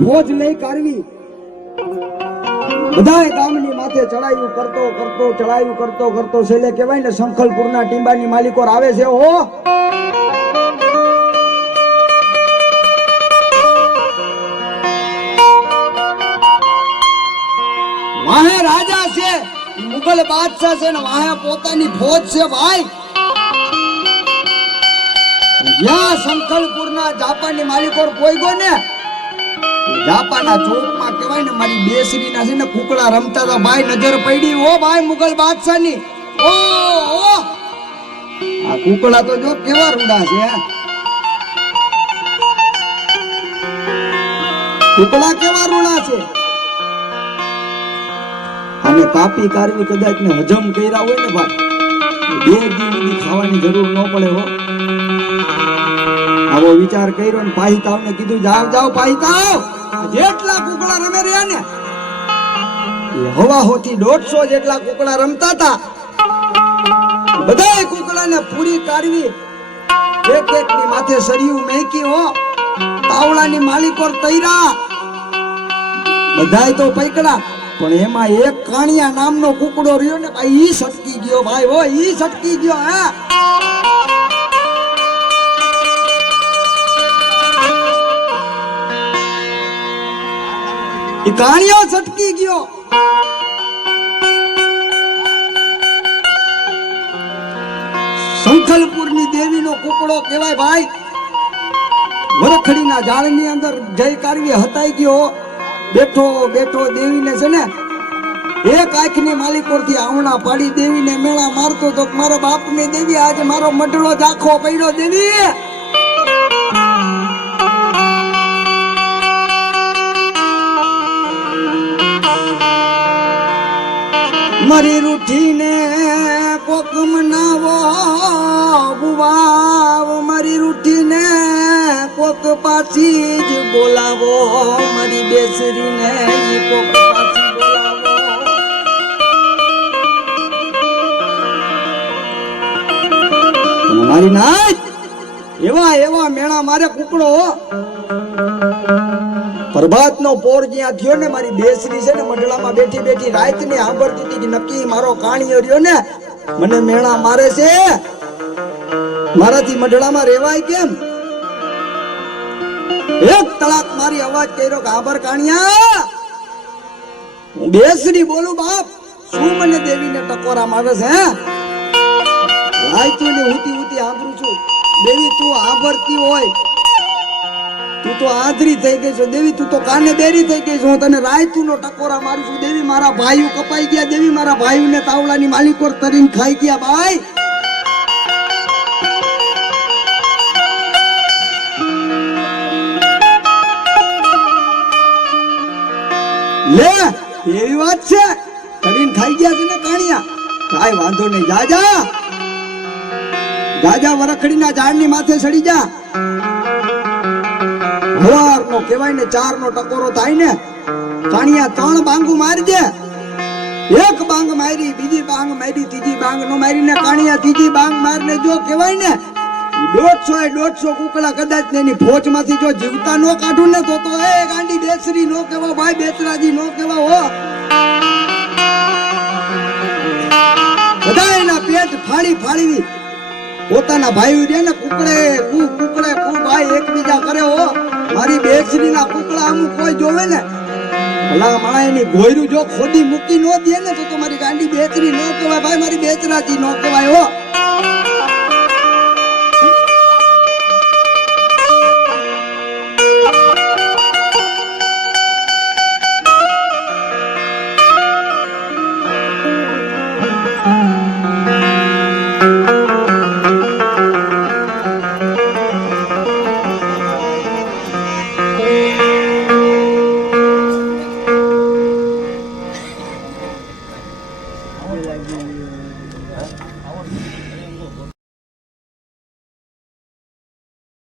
ભોજ લઈ કાઢવી બધાય ગામની માથે ચડાયું કરતો છેલ્લે કહેવાય ને શંખલપુરના ટીંબાની માલિકો આવે છે હો વાહે રાજા છે મુગલ બાદશાહ છે ને વાહે પોતાની ફોજ છે ભાઈ જ્યાં શંખલપુરના જાપાનની માલિકો પોઈગો ને જાપાના ચોકમાં કહેવાય ને મારી બેસરીના છે ને કુકડા રમતા હતા ભાઈ નજર પડી ઓ ભાઈ મુગલ બાદશાહની ઓ આ કુકડા તો જો કેવા રૂડા છે કુકડા કેવા રૂડા છે અને કાપી કારવી કદાચ ને હજમ કર્યા હોય ને ભાઈ 2 દિવસની ખાવાની જરૂર ન પડે હો આવો વિચાર કર્યો ને પાહિતાઓને કીધું જાવ પાહિતાઓ જેટલા કુકડા રમે રહ્યા ને એ હવા હોતી 150 જેટલા કુકડા રમતા હતા બધાય કુકડાને પૂરી કાઢવી એક ની માથે સરિયું મેકી હો તાવડાની માલિકો તૈરા બધાય તો પૈકડા પણ એમાં એક કાણિયા નામનો કુકડો રહ્યો ને ભાઈ ઈ સટકી ગયો ભાઈ હો ઈ સટકી ગયો હે ઈ કાણિયો સટકી ગયો શંખલપુરની દેવીનો કુકડો કહેવાય ભાઈ વરખડીના ઝાડની અંદર જય કારવી હતાઈ ગયો બેઠો દેવીને છે ને એક આંખની માલિકોરથી આવણા પાડી દેવીને મેળા મારતો તો મારા બાપની દેવી આજે મારો મઢડો જાખો પડ્યો દેવી મારી રૂઠીને કોક મનાવો બુવાવ મારી રૂઠીને કોક પાછી જ બોલાવો મારી બેસરીને કોક પાછી બોલાવો મારી નાચ એવા મેળા મારે કુકડો પ્રભાતનો પોર જ્યાં થયો ને મારી બેસરી છે ને મંડળામાં બેઠી રાત ની સાંભળતી હતી કે નક્કી મારો કાણિયો રહ્યો ને મને મેળા મારે છે મારાથી મંડળામાં રેવાય કેમ એક તલાક મારી અવાજ કર્યો કે આભર કાણિયા હું બેસરી બોલું બાપ શું મને દેવીને ટકોરા મારે છે રાત ને ઉતી આંબરું છું દેવી તું આંભરતી હોય તું તો આંધળી થઈ ગઈ છો દેવી તું તો કાને બેરી થઈ ગઈ છો હું તને રાયતુનો ટકોરા મારું છું દેવી મારા ભાઈઓ કપાઈ ગયા દેવી મારા ભાઈઓને તાવલાની માલિકોર તરીને ખાઈ ગયા ભાઈ લે એવી વાત છે તરીને ખાઈ ગયા છે ને કાણિયા કાઈ વાંધો નહીં જાજા વરખડીના ઝાડની માથે ચડી જા હવારનો કહેવાય ને 4 નો ટકોરો થાય ને કાણિયા 3 બાંગુ મારજે એક બાંગ મારી બીજી બાંગ મારી ત્રીજી બાંગ નો મારીને કાણિયા ત્રીજી બાંગ મારને જો કહેવાય ને 150 કુકડા કદાચ એની ફોજમાંથી જો જીવતા નો કાઢું ને તો એ ગાંડી બેસરી નો કહેવા ભાઈ બેસરાજી નો કહેવા હો બધા એના પેટ ફાડી પોતાના ભાઈઓ રે ને કુકડે ભાઈ એકબીજા કરે હો મારી બેસરીના કુકડા અમુક કોઈ જોવે ને ભલા માણા એની ગોયરું જો ખોદી મૂકી નો દે ને તો મારી ગાંડી બેસરી નો કહેવાય ભાઈ મારી બેસરાજી નો કહેવાય હો